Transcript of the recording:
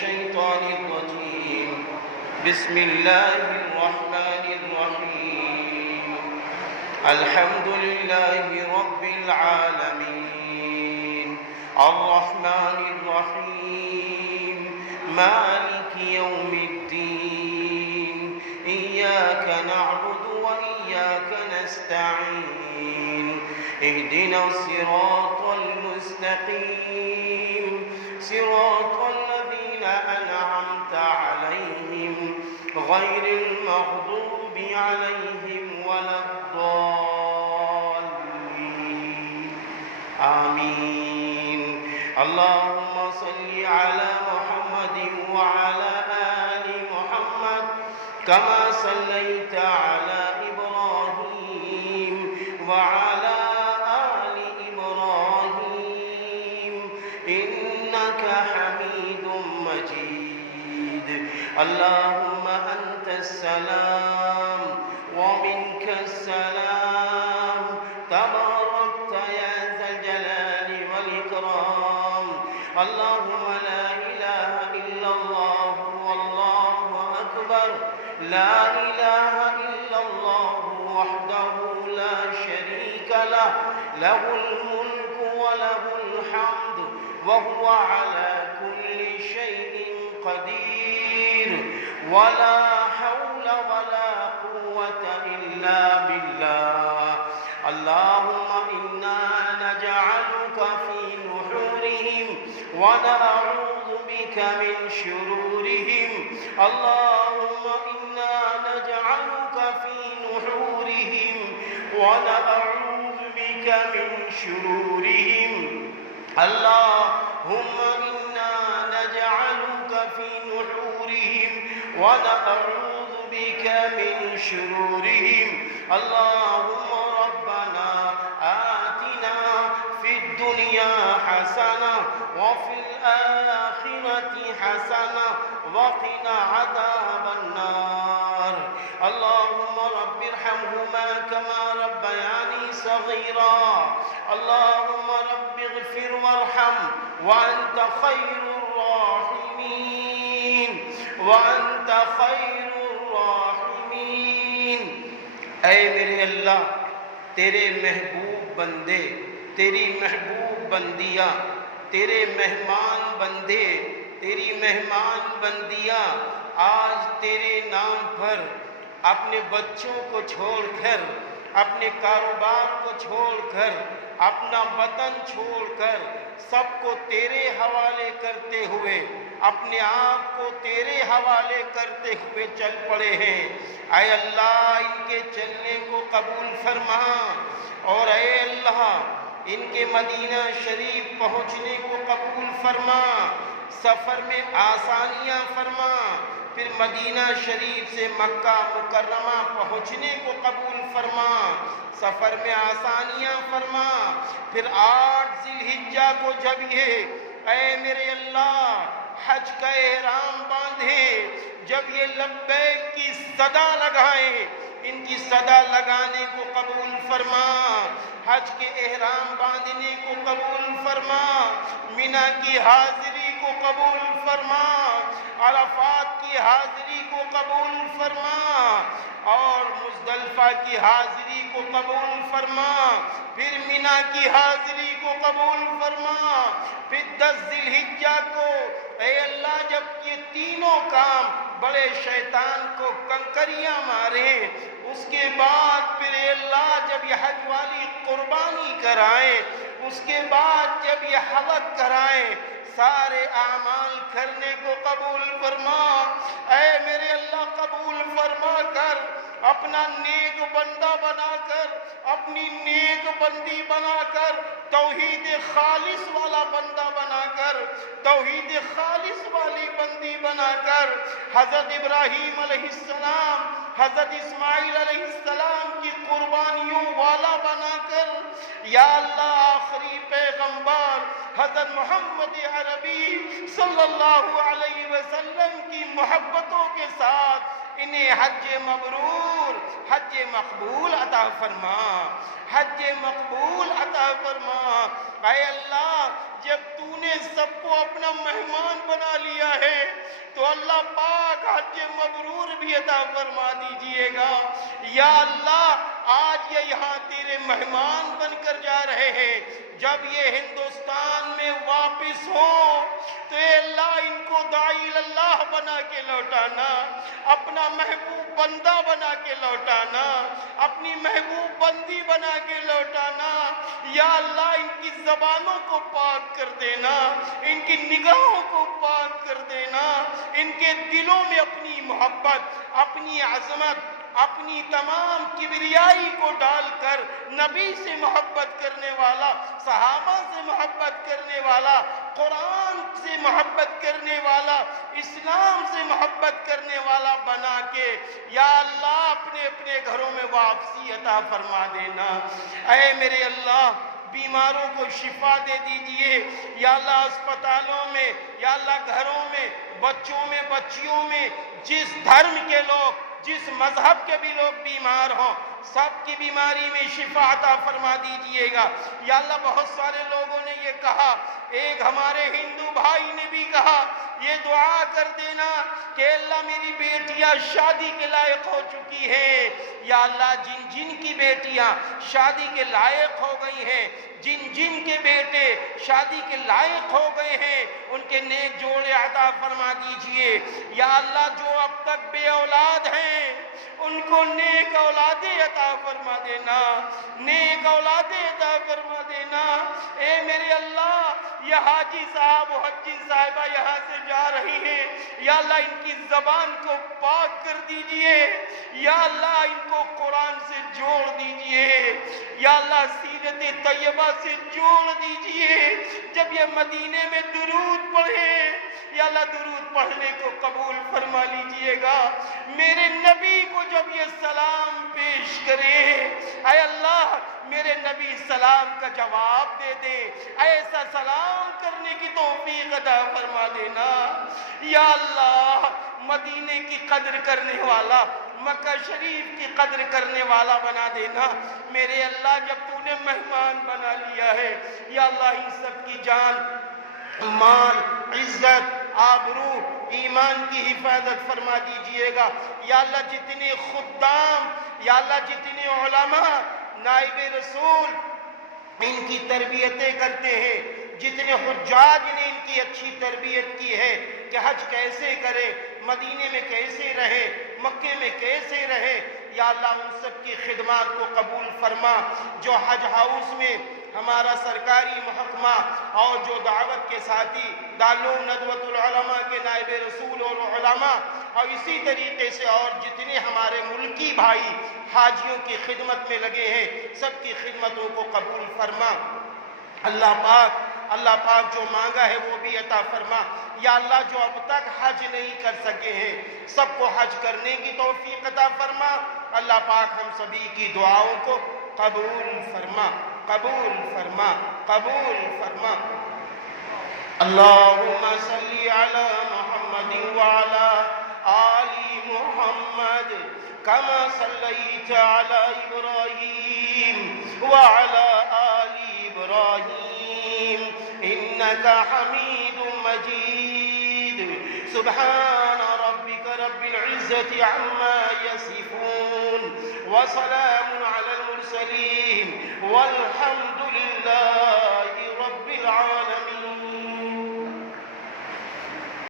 الشيطان الرجيم بسم الله الرحمن الرحيم الحمد لله رب العالمين الرحمن الرحيم مالك يوم الدين إياك نعبد وإياك نستعين اهدنا الصراط المستقيم صراط الذين أنعمت عليهم غير المغضوب عليهم ولا الضالين آمين اللهم صل على محمد وعلى آل محمد كما صليت على إبراهيم وعلى آل إبراهيم إنك حميد مجيد اللهم أنت السلام ومنك السلام تباركت يا ذا الجلال والإكرام اللهم لا إله إلا الله والله أكبر لا إله إلا الله وحده لا شريك له له الملك وله الحمد وهو على كل شيء قدير ولا حول ولا قوة إلا بالله اللهم إنا نجعلك في نحورهم ونعوذ بك من شرورهم اللهم إنا نجعلك في نحورهم ونعوذ بك من شرورهم اللهم إنا نجعلك في نحورهم ونعوذ بك من شرورهم اللهم ربنا آتنا في الدنيا حسنة وفي الآخرة حسنة وقنا عذاب النار اللهم رب ارحمهما كما ربياني صغيرا اللهم رب اغفر وارحم وأنت خير الراحمين وأنت خير الراحمين اے میرے اللہ تیرے محبوب بندے تیری محبوب بندیاں تیرے مہمان بندے تیری مہمان بندیاں آج تیرے نام پر اپنے بچوں کو چھوڑ کر اپنے کاروبار کو چھوڑ کر اپنا وطن چھوڑ کر سب کو تیرے حوالے کرتے ہوئے اپنے آپ کو تیرے حوالے کرتے ہوئے چل پڑے ہیں اے اللہ ان کے چلنے کو قبول فرما اور اے اللہ ان کے مدینہ شریف پہنچنے کو قبول فرما سفر میں آسانیاں فرما پھر مدینہ شریف سے مکہ مکرمہ پہنچنے کو قبول فرما سفر میں آسانیاں فرما پھر 8 ذی الحجہ کو جب یہ اے میرے اللہ حج کا احرام باندھے جب یہ لبیک کی صدا لگائیں ان کی صدا لگانے کو قبول فرما حج کے احرام باندھنے کو قبول فرما منی کی حاضری کو قبول فرما عرفات کی حاضری کو قبول فرما اور مزدلفہ کی حاضری کو قبول فرما پھر منی کی حاضری کو قبول فرما پھر 10 ذی الحجہ کو اے اللہ جب یہ تینوں کام بڑے شیطان کو کنکریاں مارے اس کے بعد پھر اے اللہ جب یہ حج والی قربانی کرائیں اس کے بعد جب یہ حلق کرائیں سارے اعمال کرنے کو قبول فرما اے میرے اللہ قبول فرما کر اپنا نیک بندہ بنا کر اپنی نیک بندی بنا کر توحید خالص والا بندہ بنا کر توحید خالص والی بندی بنا کر حضرت ابراہیم علیہ السلام حضرت اسماعیل علیہ السلام کی قربانیوں والا بنا کر یا اللہ آخری پیغمبر حضرت محمد عربی صلی اللہ علیہ وسلم کی محبتوں کے ساتھ انہیں حج مبرور، حج مقبول عطا فرما، حج مقبول عطا فرما۔ اے اللہ جب تو نے سب کو اپنا مہمان بنا لیا ہے تو اللہ پاک حج مبرور بھی عطا فرما دیجئے گا۔ یا اللہ آج یہ یہاں تیرے مہمان بن کر جا رہے ہیں، جب یہ ہندوستان میں واپس ہوں تو اے اللہ ان کو داعی اللہ بنا کے لوٹانا، اپنا محبوب بندہ بنا کے لوٹانا، اپنی محبوب بندی بنا کے لوٹانا۔ یا اللہ ان کی زبانوں کو پاک کر دینا، ان کی نگاہوں کو پاک کر دینا، ان کے دلوں میں اپنی محبت، اپنی عظمت، اپنی تمام کبریائی کو ڈال کر نبی سے محبت کرنے والا، صحابہ سے محبت کرنے والا، قرآن سے محبت کرنے والا، اسلام سے محبت کرنے والا بنا کے یا اللہ اپنے اپنے گھروں میں واپسی عطا فرما دینا۔ اے میرے اللہ بیماروں کو شفا دے دیجئے، یا اللہ اسپتالوں میں، یا اللہ گھروں میں، بچوں میں، بچیوں میں، جس دھرم کے لوگ، جس مذہب کے بھی لوگ بیمار ہوں سب کی بیماری میں شفا عطا فرما دیجئے گا۔ یا اللہ بہت سارے لوگوں نے یہ کہا، ایک ہمارے ہندو بھائی نے بھی کہا یہ دعا کر دینا کہ اللہ میری بیٹیاں شادی کے لائق ہو چکی ہیں، یا اللہ جن جن کی بیٹیاں شادی کے لائق ہو گئی ہیں، جن جن کے بیٹے شادی کے لائق ہو گئے ہیں ان کے نیک جوڑے عطا فرما دیجئے۔ یا اللہ جو اب تک بے اولاد ہیں ان کو نیک اولادیں عطا فرما دینا، نیک اولادیں عطا فرما دینا۔ اے میرے اللہ یہ حاجی صاحب و حجی صاحبہ یہاں سے جا رہی ہیں، یا اللہ ان کی زبان کو پاک کر دیجئے، یا اللہ ان کو قرآن سے جوڑ دیجئے، یا اللہ سیرت طیبہ سے جوڑ دیجئے۔ جب یہ مدینے میں درود پڑھیں یا اللہ درود پڑھنے کو قبول فرما لیجئے گا، میرے نبی کو جب یہ سلام پیش کریں اے اللہ میرے نبی سلام کا جواب دے دے، ایسا سلام کرنے کی توفیق عطا فرما دینا۔ یا اللہ مدینے کی قدر کرنے والا، مکہ شریف کی قدر کرنے والا بنا دینا۔ میرے اللہ جب تو نے مہمان بنا لیا ہے یا اللہ ان سب کی جان، مال، عزت، آبرو، ایمان کی حفاظت فرما دیجئے گا۔ یا اللہ جتنے خدام، یا اللہ جتنے علماء نائب رسول ان کی تربیتیں کرتے ہیں، جتنے حجاج نے ان کی اچھی تربیت کی ہے کہ حج کیسے کریں، مدینے میں کیسے رہیں، مکے میں کیسے رہیں، یا اللہ ان سب کی خدمات کو قبول فرما۔ جو حج ہاؤس میں ہمارا سرکاری محکمہ اور جو دعوت کے ساتھی دارالعلوم ندوۃ العلماء کے نائب رسول اور علماء اور اسی طریقے سے اور جتنے ہمارے ملکی بھائی حاجیوں کی خدمت میں لگے ہیں سب کی خدمتوں کو قبول فرما۔ اللہ پاک جو مانگا ہے وہ بھی عطا فرما۔ یا اللہ جو اب تک حج نہیں کر سکے ہیں سب کو حج کرنے کی توفیق عطا فرما۔ اللہ پاک ہم سبھی کی دعاؤں کو قبول فرما، قبول فرما، قبول فرما۔ اللہم صلی علی محمد وعلی آل محمد کما صلیت علی ابراہیم وعلی آل ابراہیم انکا حمید مجید۔ سبحان ربک رب العزت عما یصفون وسلام علی المرسلین والحمد للہ رب العالمین۔